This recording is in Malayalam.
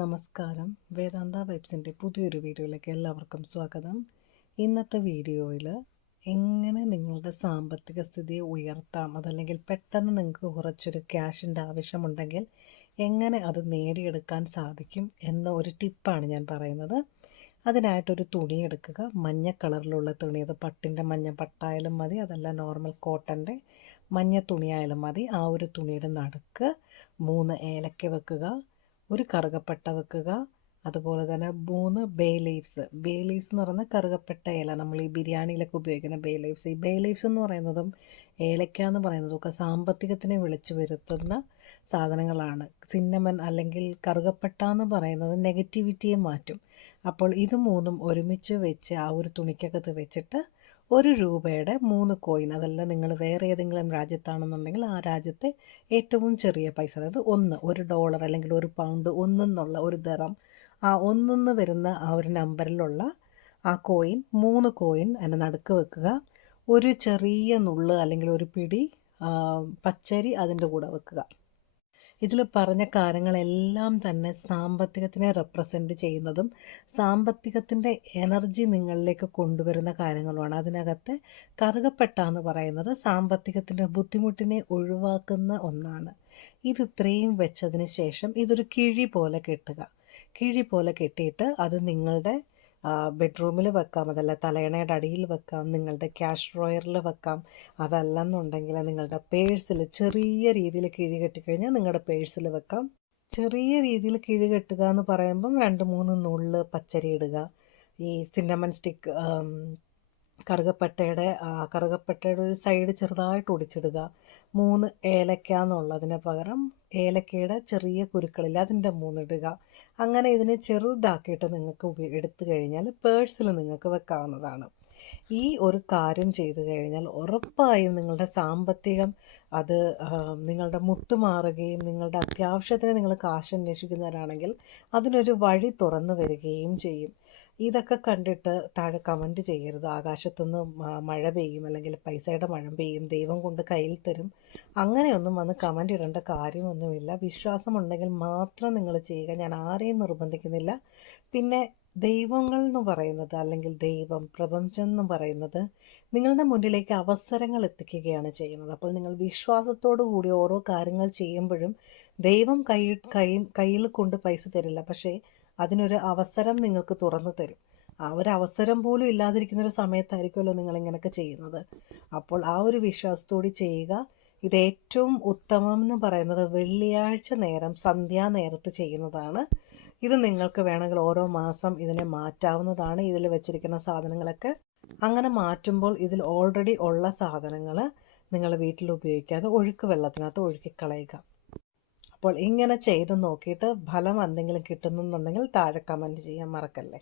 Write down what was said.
നമസ്കാരം. വേദാന്ത വൈബ്സിൻ്റെ പുതിയൊരു വീഡിയോയിലേക്ക് എല്ലാവർക്കും സ്വാഗതം. ഇന്നത്തെ വീഡിയോയിൽ എങ്ങനെ നിങ്ങളുടെ സാമ്പത്തിക സ്ഥിതിയെ ഉയർത്താം, അതല്ലെങ്കിൽ പെട്ടെന്ന് നിങ്ങൾക്ക് കുറച്ചൊരു ക്യാഷിൻ്റെ ആവശ്യമുണ്ടെങ്കിൽ എങ്ങനെ അത് നേടിയെടുക്കാൻ സാധിക്കും എന്ന ഒരു ടിപ്പാണ് ഞാൻ പറയുന്നത്. അതിനായിട്ടൊരു തുണി എടുക്കുക. മഞ്ഞ കളറിലുള്ള തുണി, അത് പട്ടിൻ്റെ മഞ്ഞ പട്ടായാലും മതി, അതല്ല നോർമൽ കോട്ടൻ്റെ മഞ്ഞ തുണിയായാലും മതി. ആ ഒരു തുണിയുടെ നടുക്ക് 3 ഏലക്ക വെക്കുക, ഒരു കറുകപ്പട്ട വെക്കുക, അതുപോലെ തന്നെ 3 ബേ ലീവ്സ്. ബേ ലീവ്സ് എന്ന് പറയുന്നത് കറുകപ്പട്ട ഇല, നമ്മൾ ഈ ബിരിയാണിയിലൊക്കെ ഉപയോഗിക്കുന്ന ബേ ലീവ്സ്. ഈ ബേ ലീവ്സ് എന്ന് പറയുന്നതും ഏലക്ക എന്ന് പറയുന്നതും ഒക്കെ സാമ്പത്തികത്തിനെ വിളിച്ചു വരുത്തുന്ന സാധനങ്ങളാണ്. സിന്നമൺ അല്ലെങ്കിൽ കറുകപ്പട്ട എന്ന് പറയുന്നത് നെഗറ്റിവിറ്റിയെ മാറ്റും. അപ്പോൾ ഇത് മൂന്നും ഒരുമിച്ച് വെച്ച് ആ ഒരു തുണിക്കകത്ത് വെച്ചിട്ട് 1 രൂപയുടെ 3 കോയിൻ, അതല്ല നിങ്ങൾ വേറെ ഏതെങ്കിലും രാജ്യത്താണെന്നുണ്ടെങ്കിൽ ആ രാജ്യത്തെ ഏറ്റവും ചെറിയ പൈസ, അതായത് $1 അല്ലെങ്കിൽ £1 ഒന്നെന്നുള്ള ഒരു ദറം, ആ ഒന്നെന്ന് വരുന്ന ആ ഒരു നമ്പറിലുള്ള ആ കോയിൻ 3 കോയിൻ അതിൻ്റെ നടുക്ക് വെക്കുക. ഒരു ചെറിയ നുള്ള് അല്ലെങ്കിൽ ഒരു പിടി പച്ചരി അതിൻ്റെ കൂടെ വെക്കുക. ഇതിൽ പറഞ്ഞ കാര്യങ്ങളെല്ലാം തന്നെ സാമ്പത്തികത്തിനെ റെപ്രസെൻ്റ് ചെയ്യുന്നതും സാമ്പത്തികത്തിൻ്റെ എനർജി നിങ്ങളിലേക്ക് കൊണ്ടുവരുന്ന കാര്യങ്ങളുമാണ്. അതിനകത്ത് കറുകപ്പട്ട എന്ന് പറയുന്നത് സാമ്പത്തികത്തിൻ്റെ ബുദ്ധിമുട്ടിനെ ഒഴിവാക്കുന്ന ഒന്നാണ്. ഇത് ഇത്രയും വെച്ചതിന് ശേഷം ഇതൊരു കിഴി പോലെ കെട്ടുക. കിഴി പോലെ കെട്ടിയിട്ട് അത് നിങ്ങളുടെ ബെഡ്റൂമിൽ വെക്കാം, അതല്ല തലയണയുടെ അടിയിൽ വെക്കാം, നിങ്ങളുടെ ക്യാഷ് ഡ്രോയറിൽ വെക്കാം, അതല്ലെന്നുണ്ടെങ്കിൽ നിങ്ങളുടെ പേഴ്സിൽ ചെറിയ രീതിയിൽ കിഴി കെട്ടിക്കഴിഞ്ഞാൽ നിങ്ങളുടെ പേഴ്സിൽ വെക്കാം. ചെറിയ രീതിയിൽ കിഴി കെട്ടുക എന്ന് പറയുമ്പം 2-3 നുള്ള് പച്ചരി ഇടുക. ഈ സിന്നമൺ സ്റ്റിക്ക്, കറുകപ്പട്ടയുടെ ഒരു സൈഡ് ചെറുതായിട്ട് ഒടിച്ചിടുക. 3 ഏലക്ക എന്നുള്ളതിന് പകരം ഏലക്കയുടെ ചെറിയ കുരുക്കളില്ല, അതിൻ്റെ 3 ഇടുക. അങ്ങനെ ഇതിനെ ചെറുതാക്കിയിട്ട് നിങ്ങൾക്ക് എടുത്തു കഴിഞ്ഞാൽ പേഴ്സിൽ നിങ്ങൾക്ക് വെക്കാവുന്നതാണ്. ഈ ഒരു കാര്യം ചെയ്തു കഴിഞ്ഞാൽ ഉറപ്പായും നിങ്ങളുടെ സാമ്പത്തികം അത് നിങ്ങളുടെ മുട്ടുമാറുകയും നിങ്ങളുടെ അത്യാവശ്യത്തിന് നിങ്ങൾ കാശ് അന്വേഷിക്കുന്നവരാണെങ്കിൽ അതിനൊരു വഴി തുറന്നു വരികയും ചെയ്യും. ഇതൊക്കെ കണ്ടിട്ട് താഴെ കമൻറ്റ് ചെയ്യരുത്, ആകാശത്തുനിന്ന് മഴ പെയ്യും അല്ലെങ്കിൽ പൈസയുടെ മഴ പെയ്യും, ദൈവം കൊണ്ട് കയ്യിൽ തരും, അങ്ങനെയൊന്നും വന്ന് കമൻ്റ് ഇടേണ്ട കാര്യമൊന്നുമില്ല. വിശ്വാസമുണ്ടെങ്കിൽ മാത്രം നിങ്ങൾ ചെയ്യുക. ഞാൻ ആരെയും നിർബന്ധിക്കുന്നില്ല. പിന്നെ ദൈവങ്ങൾ എന്ന് പറയുന്നത്, അല്ലെങ്കിൽ ദൈവം, പ്രപഞ്ചം എന്ന് പറയുന്നത് നിങ്ങളുടെ മുന്നിലേക്ക് അവസരങ്ങൾ എത്തിക്കുകയാണ് ചെയ്യുന്നത്. അപ്പോൾ നിങ്ങൾ വിശ്വാസത്തോടു കൂടി ഓരോ കാര്യങ്ങൾ ചെയ്യുമ്പോഴും ദൈവം കയ്യിൽ കൊണ്ട് പൈസ തരില്ല, പക്ഷേ അതിനൊരു അവസരം നിങ്ങൾക്ക് തുറന്നു തരും. ആ ഒരു അവസരം പോലും ഇല്ലാതിരിക്കുന്നൊരു സമയത്തായിരിക്കുമല്ലോ നിങ്ങളിങ്ങനെയൊക്കെ ചെയ്യുന്നത്. അപ്പോൾ ആ ഒരു വിശ്വാസത്തോടെ ചെയ്യുക. ഇത് ഏറ്റവും ഉത്തമം എന്ന് പറയുന്നത് വെള്ളിയാഴ്ച നേരം സന്ധ്യാനേരത്ത് ചെയ്യുന്നതാണ്. ഇത് നിങ്ങൾക്ക് വേണമെങ്കിൽ ഓരോ മാസം ഇതിനെ മാറ്റാവുന്നതാണ്. ഇതിൽ വെച്ചിരിക്കുന്ന സാധനങ്ങളൊക്കെ അങ്ങനെ മാറ്റുമ്പോൾ ഇതിൽ ഓൾറെഡി ഉള്ള സാധനങ്ങൾ നിങ്ങൾ വീട്ടിൽ ഉപയോഗിക്കാതെ ഒഴുക്ക് വെള്ളത്തിനകത്ത് ഒഴുക്കിക്കളയുക. അപ്പോൾ ഇങ്ങനെ ചെയ്ത് നോക്കിയിട്ട് ഫലം എന്തെങ്കിലും കിട്ടുന്നുണ്ടെങ്കിൽ താഴെ കമൻറ്റ് ചെയ്യാൻ മറക്കല്ലേ.